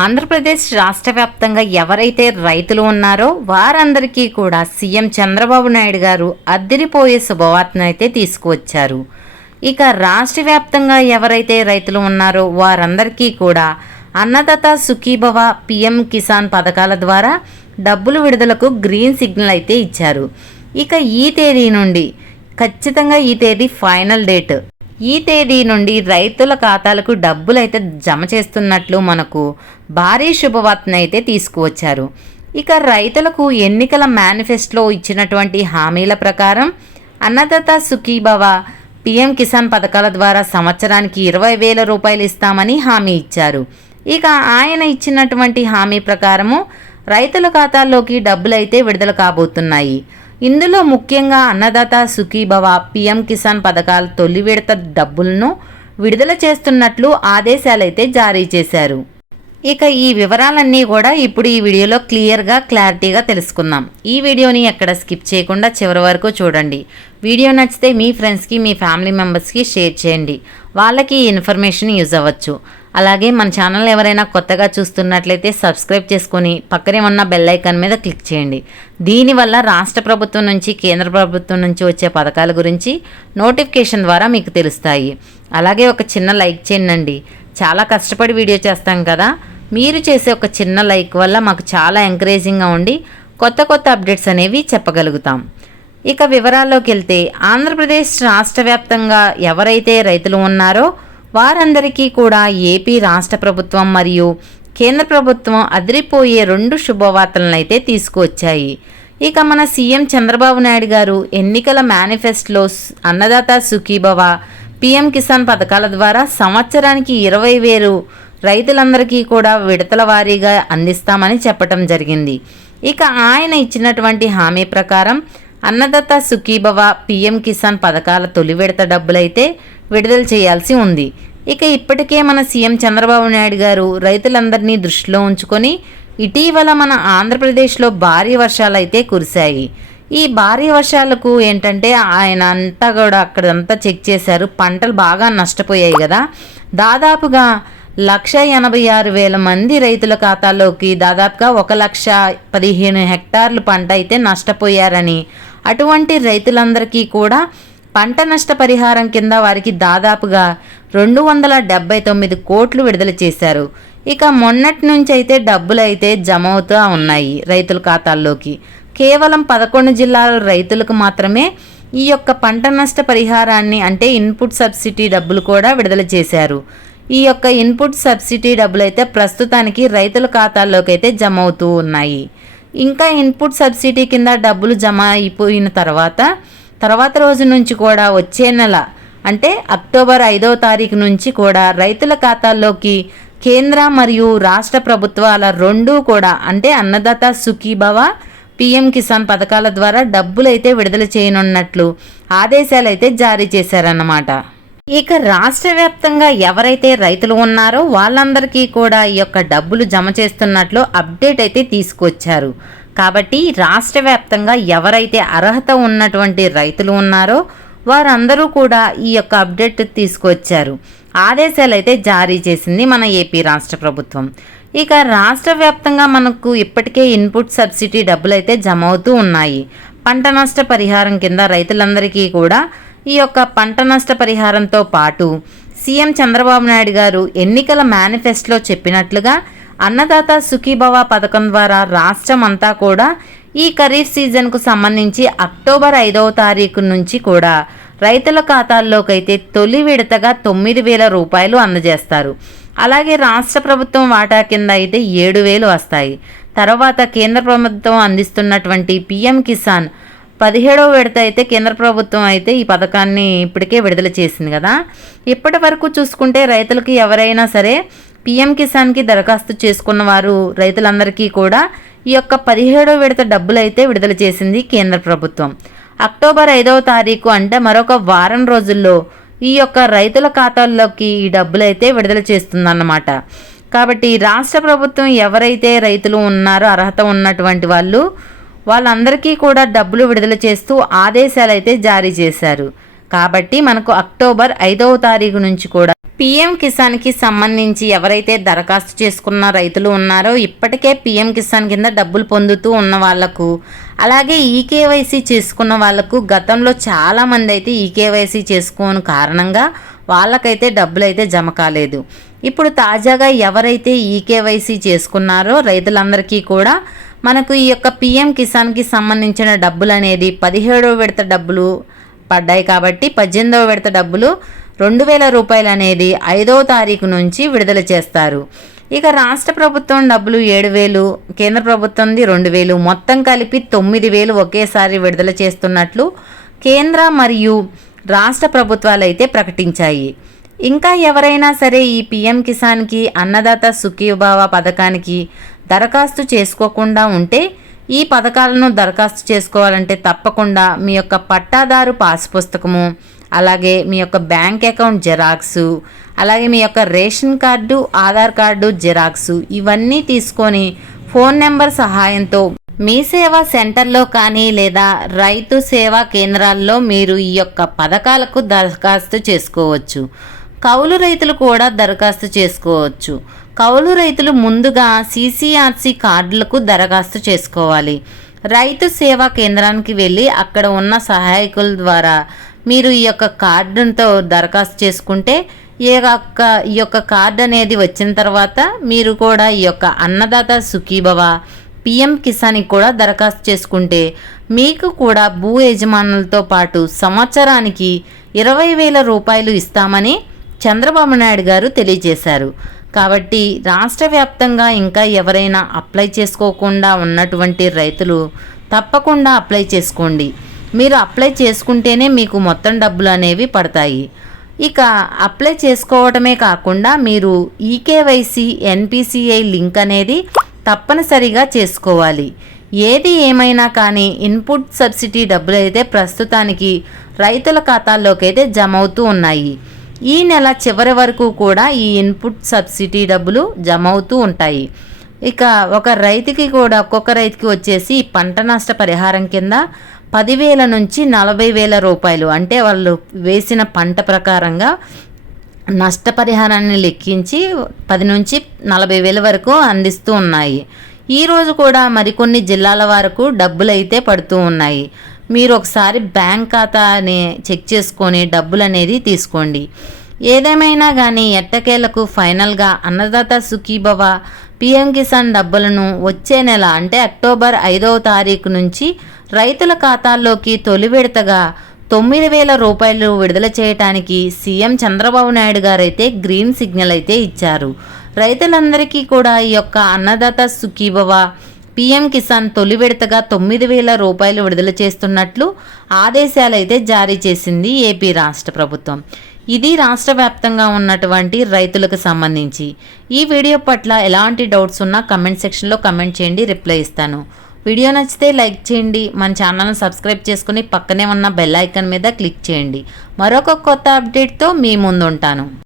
ఆంధ్రప్రదేశ్ రాష్ట్ర వ్యాప్తంగా ఎవరైతే రైతులు ఉన్నారో వారందరికీ కూడా సీఎం చంద్రబాబు నాయుడు గారు అద్దెరిపోయే శుభవార్తను అయితే తీసుకువచ్చారు. ఇక రాష్ట్ర వ్యాప్తంగా ఎవరైతే రైతులు ఉన్నారో వారందరికీ కూడా అన్నదాత సుఖీభవ పిఎం కిసాన్ పథకాల ద్వారా డబ్బులు విడుదలకు గ్రీన్ సిగ్నల్ అయితే ఇచ్చారు. ఇక ఈ తేదీ నుండి ఖచ్చితంగా ఈ తేదీ ఫైనల్ డేట్. ఈ తేదీ నుండి రైతుల ఖాతాలకు డబ్బులు అయితే జమ చేస్తున్నట్లు మనకు భారీ శుభవార్తను అయితే తీసుకువచ్చారు. ఇక రైతులకు ఎన్నికల మేనిఫెస్టోలో ఇచ్చినటువంటి హామీల ప్రకారం అన్నదాత సుఖీభవ పిఎం కిసాన్ పథకాల ద్వారా సంవత్సరానికి ఇరవై వేల రూపాయలు ఇస్తామని హామీ ఇచ్చారు. ఇక ఆయన ఇచ్చినటువంటి హామీ ప్రకారము రైతుల ఖాతాల్లోకి డబ్బులైతే విడుదల కాబోతున్నాయి. ఇందులో ముఖ్యంగా అన్నదాత సుఖీభవ పిఎం కిసాన్ పథకాల తొలి విడత డబ్బులను విడుదల చేస్తున్నట్లు ఆదేశాలైతే జారీ చేశారు. ఇక ఈ వివరాలన్నీ కూడా ఇప్పుడు ఈ వీడియోలో క్లియర్గా క్లారిటీగా తెలుసుకుందాం. ఈ వీడియోని ఎక్కడ స్కిప్ చేయకుండా చివరి వరకు చూడండి. వీడియో నచ్చితే మీ ఫ్రెండ్స్కి మీ ఫ్యామిలీ మెంబర్స్కి షేర్ చేయండి. వాళ్ళకి ఈ ఇన్ఫర్మేషన్ యూజ్ అవ్వచ్చు. అలాగే మన ఛానల్ ఎవరైనా కొత్తగా చూస్తున్నట్లయితే సబ్స్క్రైబ్ చేసుకొని పక్కనే ఉన్న బెల్ ఐకాన్ మీద క్లిక్ చేయండి. దీనివల్ల రాష్ట్ర ప్రభుత్వం నుంచి కేంద్ర ప్రభుత్వం నుంచి వచ్చే పథకాల గురించి నోటిఫికేషన్ ద్వారా మీకు తెలుస్తాయి. అలాగే ఒక చిన్న లైక్ చేయండి చాలా కష్టపడి వీడియో చేస్తాం కదా. మీరు చేసే ఒక చిన్న లైక్ వల్ల మాకు చాలా ఎంకరేజింగ్గా ఉండి కొత్త కొత్త అప్డేట్స్ అనేవి చెప్పగలుగుతాం. ఇక వివరాల్లోకి వెళ్తే ఆంధ్రప్రదేశ్ రాష్ట్ర వ్యాప్తంగా ఎవరైతే రైతులు ఉన్నారో వారందరికీ కూడా ఏపీ రాష్ట్ర ప్రభుత్వం మరియు కేంద్ర ప్రభుత్వం అదిరిపోయే రెండు శుభవార్తలను అయితే తీసుకువచ్చాయి. ఇక మన సీఎం చంద్రబాబు నాయుడు గారు ఎన్నికల మేనిఫెస్టోలో అన్నదాత సుఖీభవ పిఎం కిసాన్ పథకాల ద్వారా సంవత్సరానికి ఇరవై వేలు రైతులందరికీ కూడా విడతల వారీగా అందిస్తామని చెప్పటం జరిగింది. ఇక ఆయన ఇచ్చినటువంటి హామీ ప్రకారం అన్నదాత సుఖీభవ పిఎం కిసాన్ పథకాల తొలి విడత డబ్బులైతే విడుదల చేయాల్సి ఉంది. ఇక ఇప్పటికే మన సీఎం చంద్రబాబు నాయుడు గారు రైతులందరినీ దృష్టిలో ఉంచుకొని ఇటీవల మన ఆంధ్రప్రదేశ్లో భారీ వర్షాలు అయితే కురిశాయి. ఈ భారీ వర్షాలకు ఏంటంటే ఆయన అంతా కూడా అక్కడంతా చెక్ చేశారు. పంటలు బాగా నష్టపోయాయి కదా. దాదాపుగా లక్ష ఎనభై ఆరు వేల మంది రైతుల ఖాతాలోకి దాదాపుగా ఒక లక్ష పదిహేను హెక్టార్లు పంట అయితే నష్టపోయారని అటువంటి రైతులందరికీ కూడా పంట నష్ట పరిహారం కింద వారికి దాదాపుగా రెండు వందల డెబ్బై తొమ్మిది కోట్లు విడుదల చేశారు. ఇక మొన్నటి నుంచి అయితే డబ్బులు అయితే జమ అవుతూ ఉన్నాయి రైతుల ఖాతాల్లోకి. కేవలం పదకొండు జిల్లాల రైతులకు మాత్రమే ఈ యొక్క పంట నష్ట పరిహారాన్ని అంటే ఇన్పుట్ సబ్సిడీ డబ్బులు కూడా విడుదల చేశారు. ఈ యొక్క ఇన్పుట్ సబ్సిడీ డబ్బులు అయితే ప్రస్తుతానికి రైతుల ఖాతాల్లోకి అయితే జమ అవుతూ ఉన్నాయి. ఇంకా ఇన్పుట్ సబ్సిడీ కింద డబ్బులు జమ అయిపోయిన తర్వాత తర్వాత రోజు నుంచి కూడా వచ్చే నెల అంటే అక్టోబర్ ఐదవ తారీఖు నుంచి కూడా రైతుల ఖాతాల్లోకి కేంద్ర మరియు రాష్ట్ర ప్రభుత్వాల రెండూ కూడా అంటే అన్నదాత సుఖీభవ పిఎం కిసాన్ పథకాల ద్వారా డబ్బులైతే విడుదల చేయనున్నట్లు ఆదేశాలు అయితే జారీ చేశారన్నమాట. ఇక రాష్ట్ర వ్యాప్తంగా ఎవరైతే రైతులు ఉన్నారో వాళ్ళందరికీ కూడా ఈ యొక్క డబ్బులు జమ చేస్తున్నట్లు అప్డేట్ అయితే తీసుకొచ్చారు. కాబట్టి రాష్ట్ర వ్యాప్తంగా ఎవరైతే అర్హత ఉన్నటువంటి రైతులు ఉన్నారో వారందరూ కూడా ఈ యొక్క అప్డేట్ తీసుకొచ్చారు. ఆదేశాలు అయితే జారీ చేసింది మన ఏపీ రాష్ట్ర ప్రభుత్వం. ఇక రాష్ట్ర వ్యాప్తంగా మనకు ఇప్పటికే ఇన్పుట్ సబ్సిడీ డబ్బులు అయితే జమ అవుతూ ఉన్నాయి. పంట నష్ట పరిహారం కింద రైతులందరికీ కూడా ఈ యొక్క పంట నష్ట పరిహారంతో పాటు సీఎం చంద్రబాబు నాయుడు గారు ఎన్నికల మేనిఫెస్టోలో చెప్పినట్లుగా అన్నదాత సుఖీభవ పథకం ద్వారా రాష్ట్రం అంతా కూడా ఈ ఖరీఫ్ సీజన్కు సంబంధించి అక్టోబర్ ఐదవ తారీఖు నుంచి కూడా రైతుల ఖాతాల్లోకైతే తొలి విడతగా తొమ్మిది వేల రూపాయలు అందజేస్తారు. అలాగే రాష్ట్ర ప్రభుత్వం వాటా కింద అయితే ఏడు వేలు వస్తాయి. తర్వాత కేంద్ర ప్రభుత్వం అందిస్తున్నటువంటి పిఎం కిసాన్ పదిహేడవ విడత అయితే కేంద్ర ప్రభుత్వం అయితే ఈ పథకాన్ని ఇప్పటికే విడుదల చేసింది కదా. ఇప్పటి వరకు చూసుకుంటే రైతులకి ఎవరైనా సరే పిఎం కిసాన్కి దరఖాస్తు చేసుకున్న వారు రైతులందరికీ కూడా ఈ యొక్క పదిహేడవ విడత డబ్బులు అయితే విడుదల చేసింది కేంద్ర ప్రభుత్వం. అక్టోబర్ ఐదవ తారీఖు అంటే మరొక వారం రోజుల్లో ఈ యొక్క రైతుల ఖాతాల్లోకి ఈ డబ్బులు అయితే విడుదల చేస్తుందన్నమాట. కాబట్టి రాష్ట్ర ప్రభుత్వం ఎవరైతే రైతులు ఉన్నారో అర్హత ఉన్నటువంటి వాళ్ళు వాళ్ళందరికీ కూడా డబ్బులు విడుదల చేస్తూ ఆదేశాలు అయితే జారీ చేశారు. కాబట్టి మనకు అక్టోబర్ ఐదవ తారీఖు నుంచి కూడా పీఎం కిసాన్కి సంబంధించి ఎవరైతే దరఖాస్తు చేసుకున్న రైతులు ఉన్నారో ఇప్పటికే పీఎం కిసాన్ కింద డబ్బులు పొందుతూ ఉన్న వాళ్ళకు అలాగే ఈకేవైసీ చేసుకున్న వాళ్ళకు గతంలో చాలామంది అయితే ఈకేవైసీ చేసుకోని కారణంగా వాళ్ళకైతే డబ్బులు అయితే జమ కాలేదు. ఇప్పుడు తాజాగా ఎవరైతే ఈకేవైసీ చేసుకున్నారో రైతులందరికీ కూడా మనకు ఈ యొక్క పిఎం కిసాన్కి సంబంధించిన డబ్బులు అనేది పదిహేడవ విడత డబ్బులు పడ్డాయి కాబట్టి పద్దెనిమిదవ విడత డబ్బులు రెండు వేల రూపాయలు అనేది ఐదవ తారీఖు నుంచి విడుదల చేస్తారు. ఇక రాష్ట్ర ప్రభుత్వం డబ్బులు ఏడు వేలు కేంద్ర ప్రభుత్వంది రెండు వేలు మొత్తం కలిపి తొమ్మిది వేలు ఒకేసారి విడుదల చేస్తున్నట్లు కేంద్ర మరియు రాష్ట్ర ప్రభుత్వాలు అయితే ప్రకటించాయి. ఇంకా ఎవరైనా సరే ఈ పిఎం కిసాన్కి అన్నదాత సుఖీభావ పథకానికి దరఖాస్తు చేసుకోకుండా ఉంటే ఈ పథకాలను దరఖాస్తు చేసుకోవాలంటే తప్పకుండా మీ యొక్క పట్టాదారు పాస్ పుస్తకము అలాగే మీ యొక్క బ్యాంక్ అకౌంట్ జెరాక్సు అలాగే మీ యొక్క ration card Aadhaar card xerox ఇవన్నీ తీసుకొని ఫోన్ నెంబర్ సహాయంతో మీ సేవా సెంటర్లో కానీ లేదా రైతు సేవా కేంద్రాల్లో మీరు ఈ యొక్క పథకాలకు దరఖాస్తు చేసుకోవచ్చు. కౌలు రైతులు కూడా దరఖాస్తు చేసుకోవచ్చు. కౌలు రైతులు ముందుగా సీసీఆర్సీ కార్డులకు దరఖాస్తు చేసుకోవాలి. రైతు సేవా కేంద్రానికి వెళ్ళి అక్కడ ఉన్న సహాయకుల ద్వారా మీరు ఈ యొక్క కార్డుతో దరఖాస్తు చేసుకుంటే ఈ యొక్క ఈ యొక్క కార్డు అనేది వచ్చిన తర్వాత మీరు కూడా ఈ యొక్క అన్నదాత సుఖీభవ పిఎం కిసాన్కి కూడా దరఖాస్తు చేసుకుంటే మీకు కూడా భూ యజమానులతో పాటు సంవత్సరానికి ఇరవై వేల రూపాయలు ఇస్తామని చంద్రబాబు నాయుడు గారు తెలియజేశారు. కాబట్టి రాష్ట్ర వ్యాప్తంగా ఇంకా ఎవరైనా అప్లై చేసుకోకుండా ఉన్నటువంటి రైతులు తప్పకుండా అప్లై చేసుకోండి. మీరు అప్లై చేసుకుంటేనే మీకు మొత్తం డబ్బులు అనేవి పడతాయి. ఇక అప్లై చేసుకోవడమే కాకుండా మీరు ఈకేవైసీ ఎన్పిసిఐ లింక్ అనేది తప్పనిసరిగా చేసుకోవాలి. ఏది ఏమైనా కానీ ఇన్పుట్ సబ్సిడీ డబ్బులు అయితే ప్రస్తుతానికి రైతుల ఖాతాల్లోకి అయితే జమ అవుతూ ఉన్నాయి. ఈ నెల చివరి వరకు కూడా ఈ ఇన్పుట్ సబ్సిడీ డబ్బులు జమ అవుతూ ఉంటాయి. ఇక ఒక రైతుకి కూడా ఒక్కొక్క రైతుకి వచ్చేసి పంట నష్ట పరిహారం కింద పదివేల నుంచి నలభై వేల రూపాయలు అంటే వాళ్ళు వేసిన పంట ప్రకారంగా నష్టపరిహారాన్ని లెక్కించి పది నుంచి నలభై వేల వరకు అందిస్తూ ఉన్నాయి. ఈరోజు కూడా మరికొన్ని జిల్లాల వరకు డబ్బులు అయితే పడుతూ ఉన్నాయి. మీరు ఒకసారి బ్యాంక్ ఖాతాని చెక్ చేసుకొని డబ్బులు అనేది తీసుకోండి. ఏదేమైనా కానీ ఎట్టకేలకు ఫైనల్గా అన్నదాత సుఖీభవ పిఎం కిసాన్ డబ్బులను వచ్చే నెల అంటే అక్టోబర్ ఐదవ తారీఖు నుంచి రైతుల ఖాతాల్లోకి తొలి విడతగా తొమ్మిది వేల రూపాయలు విడుదల చేయటానికి సీఎం చంద్రబాబు నాయుడు గారైతే గ్రీన్ సిగ్నల్ అయితే ఇచ్చారు. రైతులందరికీ కూడా ఈ యొక్క అన్నదాత సుఖీభవ పీఎం కిసాన్ తొలి విడతగా తొమ్మిది వేల రూపాయలు విడుదల చేస్తున్నట్లు ఆదేశాలు అయితే జారీ చేసింది ఏపీ రాష్ట్ర ప్రభుత్వం. ఇది రాష్ట్ర వ్యాప్తంగా ఉన్నటువంటి రైతులకు సంబంధించి. ఈ వీడియో పట్ల ఎలాంటి డౌట్స్ ఉన్నా కమెంట్ సెక్షన్లో కమెంట్ చేయండి రిప్లై ఇస్తాను. వీడియో నచ్చితే లైక్ చేయండి మన ఛానల్ను సబ్స్క్రైబ్ చేసుకుని పక్కనే ఉన్న బెల్ ఐకాన్ మీద క్లిక్ చేయండి. మరొక కొత్త అప్డేట్తో మీ ముందు ఉంటాను